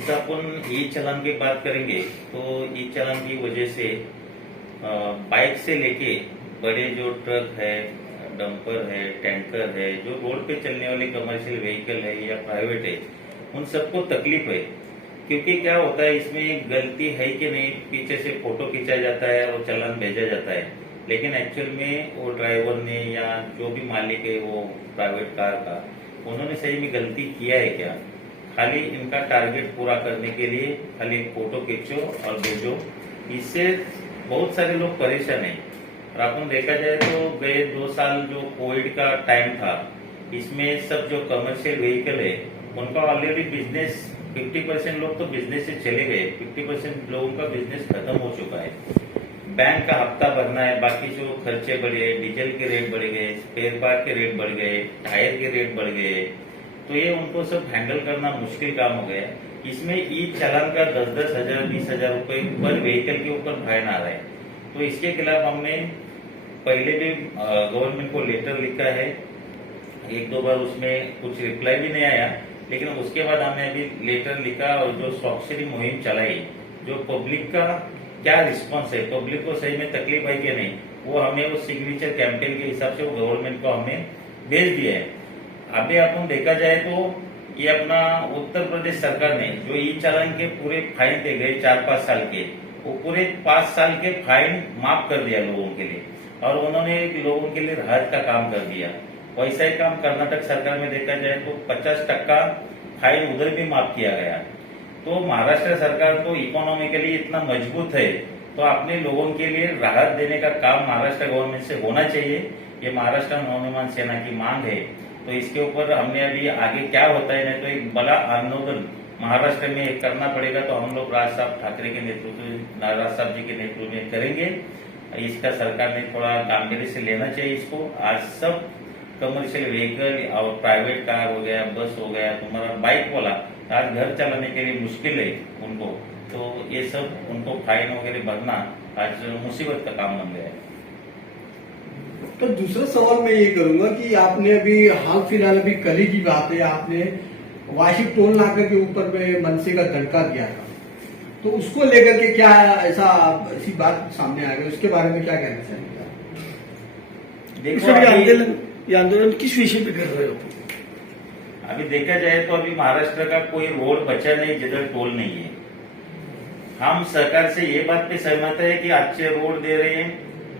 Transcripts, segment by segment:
जैसा अपन ई चालान की बात करेंगे तो ई चालान की वजह से बाइक से लेके बड़े जो ट्रक है, डंपर है, टैंकर है, जो रोड पे चलने वाले कमर्शियल व्हीकल है या प्राइवेट है, उन सबको तकलीफ है। क्योंकि क्या होता है, इसमें गलती है कि नहीं, पीछे से फोटो खींचा जाता है और चालान भेजा जाता है, लेकिन एक्चुअल में वो ड्राइवर ने या जो भी मालिक है वो प्राइवेट कार का, उन्होंने सही में गलती किया है क्या? खाली इनका टारगेट पूरा करने के लिए खाली फोटो खींचो और भेजो, इससे बहुत सारे लोग परेशान हैं। और अपन देखा जाए तो गए 2 साल जो कोविड का टाइम था, इसमें सब जो कमर्शियल व्हीकल है उनका ऑलरेडी बिजनेस 50% लोग तो बिजनेस से चले गए, 50% लोगों का बिजनेस खत्म हो चुका है। बैंक का हफ्ता भरना है, बाकी जो खर्चे बढ़े, डीजल के रेट बढ़ गए, स्पेयर पार्ट के रेट बढ़ गए, टायर के रेट बढ़ गए, तो ये उनको सब हैंडल करना मुश्किल काम हो गया। इसमें ई चालान का 10-10 हजार 20 हजार रुपए पर व्हीकल के ऊपर फाइन आ रहा है। तो इसके खिलाफ हमने पहले भी गवर्नमेंट को लेटर लिखा है, 1-2 बार उसमें कुछ रिप्लाई भी नहीं आया, लेकिन उसके बाद हमने अभी लेटर लिखा और जो स्वाक्षरी मुहिम चलाई, जो पब्लिक का क्या रिस्पांस है, पब्लिक को सही में तकलीफ है कि नहीं, वो हमें उस सिग्नेचर कैंपेन के हिसाब से वो गवर्नमेंट को हमने भेज दिया है। अभी अपन देखा जाए तो ये अपना उत्तर प्रदेश सरकार ने जो ई चालान के पूरे फाइन थे गए 4-5 साल के, वो पूरे 5 साल के फाइन माफ कर दिया लोगों के लिए, और उन्होंने लोगों के लिए राहत का काम कर दिया। वैसा ही काम कर्नाटक सरकार में देखा जाए तो 50% फाइन उधर भी माफ किया गया। तो महाराष्ट्र सरकार तो इकोनॉमिकली इतना मजबूत है, तो अपने लोगों के लिए राहत देने का काम महाराष्ट्र गवर्नमेंट से होना चाहिए। ये महाराष्ट्र नवनिर्माण सेना की मांग है। तो इसके ऊपर हमने अभी आगे क्या होता है, नहीं तो एक बड़ा आंदोलन महाराष्ट्र में करना पड़ेगा। तो हम लोग राज साहब ठाकरे के नेतृत्व, राज साहब जी के नेतृत्व में करेंगे। इसका सरकार ने थोड़ा गंभीर से लेना चाहिए इसको। आज सब कमर्शियल व्हीकल और प्राइवेट कार हो गया, बस हो गया, तुम्हारा बाइक वाला आज घर चलाने के लिए मुश्किल है उनको, तो ये सब उनको फाइन वगैरह भरना आज मुसीबत का काम बन गया है। तो दूसरा सवाल मैं ये करूंगा कि आपने अभी हाल फिलहाल अभी कल ही की बात है, आपने वाशिक टोल नाका के ऊपर में मनसे का दड़का दिया था, तो उसको लेकर के क्या ऐसी बात सामने आ गई, उसके बारे में क्या कहना चाहेंगे? देखो ये आंदोलन किस विषय पे कर रहे हो? अभी देखा जाए तो अभी महाराष्ट्र का कोई रोड बचा नहीं जिधर टोल नहीं है। हम सरकार से ये बात पे सहमत है कि अच्छे रोड दे रहे हैं,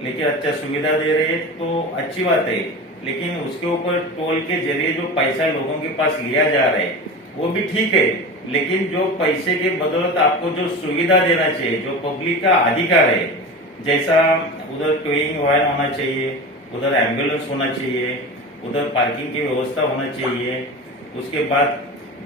लेकिन अच्छा सुविधा दे रहे हैं, तो अच्छी बात है। लेकिन उसके ऊपर टोल के जरिए जो पैसा लोगों के पास लिया जा रहा है वो भी ठीक है, लेकिन जो पैसे के बदौलत आपको जो सुविधा देना चाहिए, जो पब्लिक का अधिकार है, जैसा उधर टोइंग वाहन होना चाहिए, उधर एम्बुलेंस होना चाहिए, उधर पार्किंग की व्यवस्था होना चाहिए। उसके बाद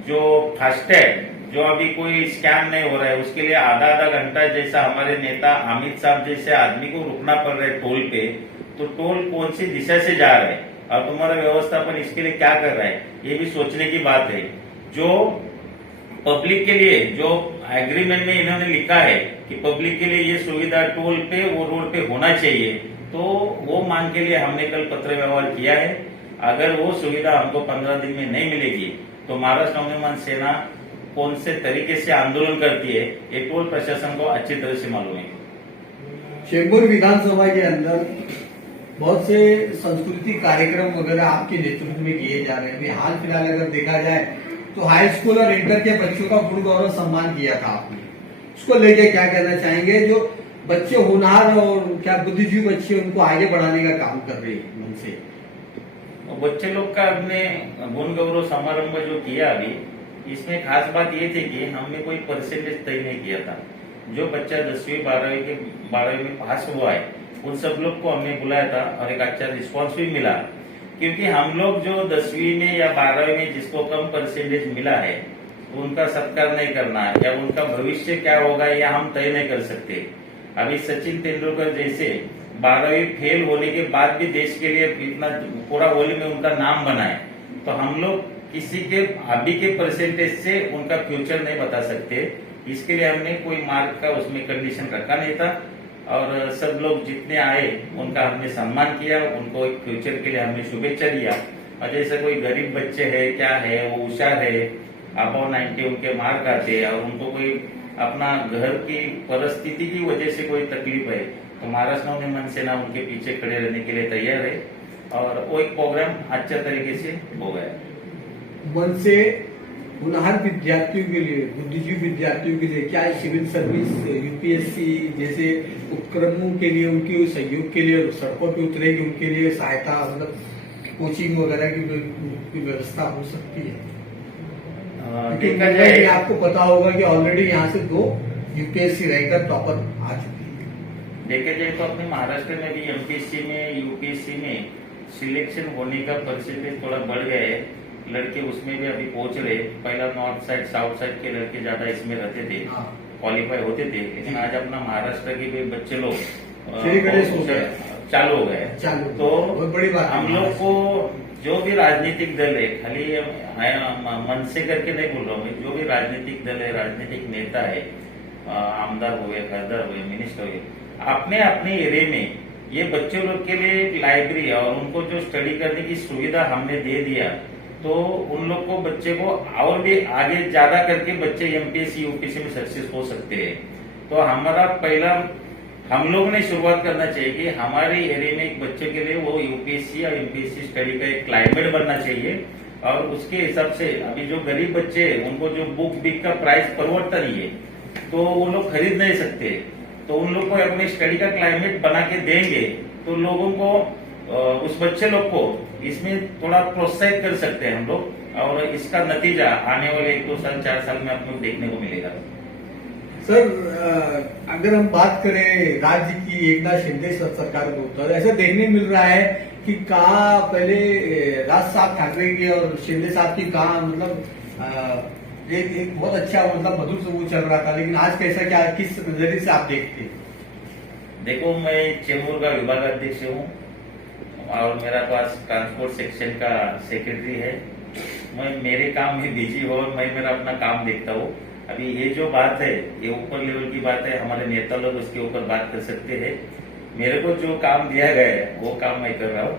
जो फास्टैग, जो अभी कोई स्कैम नहीं हो रहा है, उसके लिए आधा घंटा जैसा हमारे नेता अमित साहब जैसे आदमी को रुकना पड़ रहा है टोल पे, तो टोल कौन सी दिशा से जा रहा है और तुम्हारा व्यवस्थापन इसके लिए क्या कर रहा है, ये भी सोचने की बात है। जो पब्लिक के लिए जो एग्रीमेंट में इन्होंने लिखा है कि पब्लिक के लिए ये सुविधा टोल पे वो रोड पे होना चाहिए, तो वो मांग के लिए हमने कल पत्र व्यवहार किया है। अगर वो सुविधा हमको 15 दिन में नहीं मिलेगी तो महाराष्ट्र नवनिर्माण सेना कौन से तरीके से आंदोलन करती है, ये टोल प्रशासन को अच्छी तरह से मालूम है। चेंबूर विधानसभा के अंदर बहुत से सांस्कृतिक कार्यक्रम वगैरह आपके नेतृत्व में किए जा रहे हैं। अभी हाल फिलहाल अगर देखा जाए तो हाई स्कूल और इंटर के बच्चों का गुण गौरव सम्मान किया था आपने, उसको लेके क्या कहना चाहेंगे? जो बच्चे होनहार और क्या बुद्धिजीवी बच्चे, उनको आगे बढ़ाने का काम कर रहे हैं मन से। बच्चे लोग का अपने गुण गौरव समारंभ जो किया अभी, इसमें खास बात ये थी कि हमने कोई परसेंटेज तय नहीं किया था। जो बच्चा 10वीं 12वीं में पास हुआ है उन सब लोग को हमने बुलाया था और एक अच्छा रिस्पॉन्स भी मिला। क्योंकि हम लोग जो 10वीं में या 12वीं में जिसको कम परसेंटेज मिला है, उनका सत्कार नहीं करना या उनका भविष्य क्या होगा यह हम तय नहीं कर सकते। अभी सचिन तेंदुलकर जैसे 12वीं फेल होने के बाद भी देश के लिए इतना पूरा होली में उनका नाम बना है, तो हम लोग किसी के अभी के परसेंटेज से उनका फ्यूचर नहीं बता सकते। इसके लिए हमने कोई मार्क का उसमें कंडीशन रखा नहीं था, और सब लोग जितने आए उनका हमने सम्मान किया, उनको एक फ्यूचर के लिए हमने शुभेच्छा दिया। और जैसे कोई गरीब बच्चे है क्या है, वो होशियार है, अबाव 90 उनके मार्क आते हैं और उनको कोई अपना घर की परिस्थिति की वजह से कोई तकलीफ है तो महाराष्ट्र नवनिर्माण सेना उनके पीछे खड़े रहने के लिए तैयार है और वो एक प्रोग्राम अच्छे तरीके से हो गया। मन से होनहार विद्यार्थियों के लिए, बुद्धिजीवी विद्यार्थियों के लिए क्या सिविल सर्विस, यूपीएससी जैसे उपक्रमों के लिए उनके सहयोग के लिए सड़कों पे उतरेगी, उनके लिए सहायता मतलब कोचिंग वगैरह की व्यवस्था हो सकती है? देखा जाए आपको पता होगा कि ऑलरेडी यहाँ से 2 यूपीएससी रैंकर टॉपर आ चुकी है। देखा जाए तो अपने महाराष्ट्र में भी एमपीएससी में यूपीएससी में सिलेक्शन होने का परसेंटेज थोड़ा बढ़ गया है। लड़के उसमें भी अभी पहुंच रहे। पहला नॉर्थ साइड साउथ साइड के लड़के ज्यादा इसमें रहते थे, क्वालिफाई होते थे, लेकिन आज अपना महाराष्ट्र के भी बच्चे लोग चालू हो गए। तो बड़ी बात हम लोग को जो भी राजनीतिक दल है, खाली मन से करके नहीं बोल रहा हूँ मैं, जो भी राजनीतिक दल है, राजनीतिक नेता है, आमदार हुए, खासदार हुए, मिनिस्टर हुए, अपने अपने एरिया में ये बच्चों लोग के लिए एक लाइब्रेरी और उनको जो स्टडी करने की सुविधा हमने दे दिया तो उन लोग को बच्चे को और भी आगे ज्यादा करके बच्चे एमपीएससी यूपीएससी में सक्सेस हो सकते हैं। तो हमारा पहला हम लोग ने शुरुआत करना चाहिए कि हमारे एरिया में एक बच्चे के लिए वो यूपीएससी या एमपीएससी स्टडी का एक क्लाइमेट बनना चाहिए और उसके हिसाब से अभी जो गरीब बच्चे हैं उनको जो बुक बिक का प्राइस परवड़ता नहीं है तो वो लोग खरीद नहीं सकते, तो उन लोग को अपने स्टडी का क्लाइमेट बना के देंगे तो लोगों को उस बच्चे लोग को इसमें थोड़ा प्रोत्साहित कर सकते हैं हम लोग और इसका नतीजा आने वाले 1-2 साल 4 साल में आपको देखने को मिलेगा। सर, अगर हम बात करें राज्य की एकनाथ शिंदे सरकार को तो ऐसा देखने मिल रहा है कि कहा पहले राज साहब ठाकरे की और शिंदे साहब की कहा मतलब एक बहुत अच्छा मतलब मधुर से वो चल रहा था, लेकिन आज कैसा क्या किस नजरिए से आप देखते? देखो, मैं चेंबूर का विभागाध्यक्ष हूँ और मेरा पास ट्रांसपोर्ट सेक्शन का सेक्रेटरी है। मैं मेरे काम में बिजी हूँ और मैं मेरा अपना काम देखता हूँ। अभी ये जो बात है ये ऊपर लेवल की बात है, हमारे नेता लोग उसके ऊपर बात कर सकते हैं। मेरे को जो काम दिया गया है वो काम मैं कर रहा हूँ।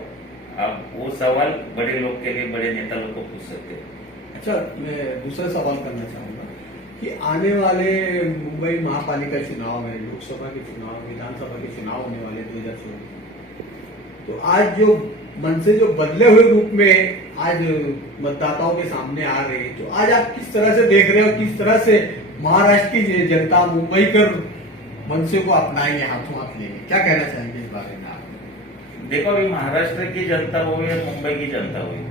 अब वो सवाल बड़े लोग के लिए बड़े नेता लोग को पूछ सकते हैं। अच्छा, मैं दूसरा सवाल करना चाहूंगा कि आने वाले मुंबई महापालिका चुनाव में, लोकसभा के चुनाव, विधानसभा के चुनाव होने वाले 2024, तो आज जो मन से जो बदले हुए रूप में आज मतदाताओं के सामने आ रहे हैं, तो आज आप किस तरह से देख रहे हो, किस तरह से महाराष्ट्र की जनता मुंबई कर मनसे को अपनाएंगे, हाथों हाथ लेंगे, क्या कहना चाहेंगे इस बारे में आप? देखो, अभी महाराष्ट्र की जनता हुई या मुंबई की जनता हुई,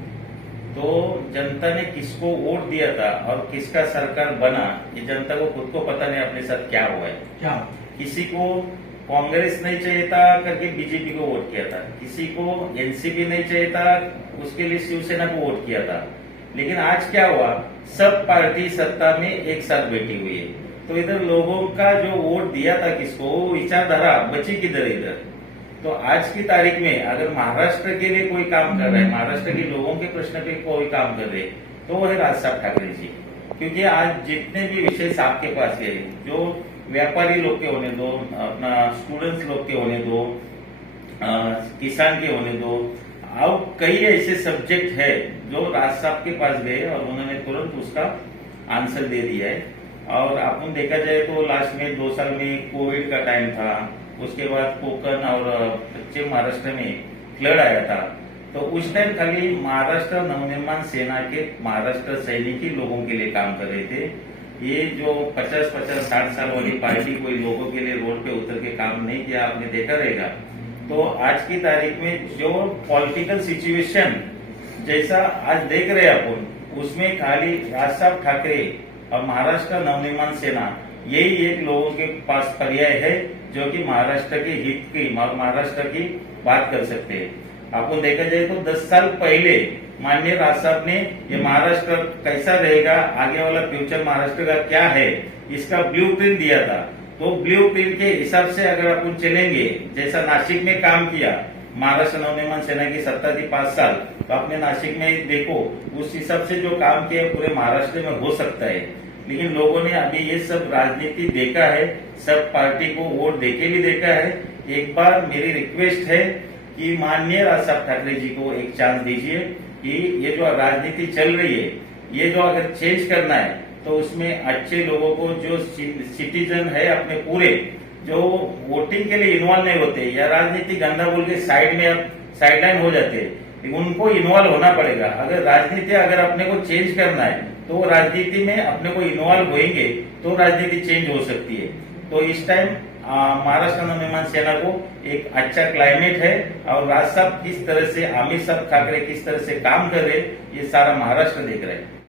तो जनता ने किसको वोट दिया था और किसका सरकार बना, ये जनता को खुद को पता नहीं अपने साथ क्या हुआ है। क्या किसी को कांग्रेस नहीं चाहिए था करके बीजेपी को वोट किया था, किसी को एनसीपी नहीं चाहिए था उसके लिए शिवसेना को वोट किया था, लेकिन आज क्या हुआ, सब पार्टी सत्ता में एक साथ बैठी हुई है। तो इधर लोगों का जो वोट दिया था किसको, वो विचारधारा बची किधर इधर। तो आज की तारीख में अगर महाराष्ट्र के लिए कोई काम कर रहा है, महाराष्ट्र के लोगों के प्रश्न पे कोई काम कर रहे, तो वो है राज साहब ठाकरे जी। क्योंकि आज जितने भी विषय आपके पास है, जो व्यापारी लोग के होने दो, अपना स्टूडेंट्स लोग के होने दो, किसान के होने दो, अब कई ऐसे सब्जेक्ट है जो राज साहब के पास गए और उन्होंने तुरंत उसका आंसर दे दिया है। और अपन देखा जाए तो लास्ट में 2 साल में कोविड का टाइम था, उसके बाद कोकण और पश्चिम महाराष्ट्र में फ्लड आया था, तो उस टाइम खाली महाराष्ट्र नवनिर्माण सेना के महाराष्ट्र सैनिक ही लोगों के लिए काम कर रहे थे। ये जो 50-60 साल वाली पार्टी कोई लोगों के लिए रोड पे उतर के काम नहीं किया, आपने देखा रहेगा। तो आज की तारीख में जो पॉलिटिकल सिचुएशन जैसा आज देख रहे हैं अपन, उसमें खाली राज साहब ठाकरे और महाराष्ट्र नवनिर्माण सेना यही एक लोगों के पास पर्याय है जो कि महाराष्ट्र के हित की, महाराष्ट्र की बात कर सकते हैं। आपको देखा जाए तो 10 साल पहले माननीय राज साहब ने ये महाराष्ट्र कैसा रहेगा, आगे वाला फ्यूचर महाराष्ट्र का क्या है, इसका ब्लूप्रिंट दिया था। तो ब्लूप्रिंट के हिसाब से अगर अपन चलेंगे, जैसा नासिक में काम किया, महाराष्ट्र नवनिर्माण सेना की सत्ता थी 5 साल, तो आपने नासिक में देखो उस हिसाब से जो काम किया पूरे महाराष्ट्र में हो सकता है। लेकिन लोगों ने अभी ये सब राजनीति देखा है, सब पार्टी को वोट देके भी देखा है। एक बार मेरी रिक्वेस्ट है कि माननीय राज साहब ठाकरे जी को एक चांस दीजिए कि ये जो राजनीति चल रही है ये जो अगर चेंज करना है तो उसमें अच्छे लोगों को, जो सिटीजन है अपने पूरे, जो वोटिंग के लिए इन्वॉल्व नहीं होते या राजनीति गंदा बोल के साइड में अब साइडलाइन हो जाते हैं, उनको इन्वॉल्व होना पड़ेगा। अगर राजनीति अगर अपने को चेंज करना है तो वो राजनीति में अपने को इन्वॉल्व होंगे तो राजनीति चेंज हो सकती है। तो इस टाइम महाराष्ट्र नवनिर्माण सेना को एक अच्छा क्लाइमेट है और राज साहब किस तरह से, अमित साहब ठाकरे किस तरह से काम कर रहे, ये सारा महाराष्ट्र देख रहे हैं।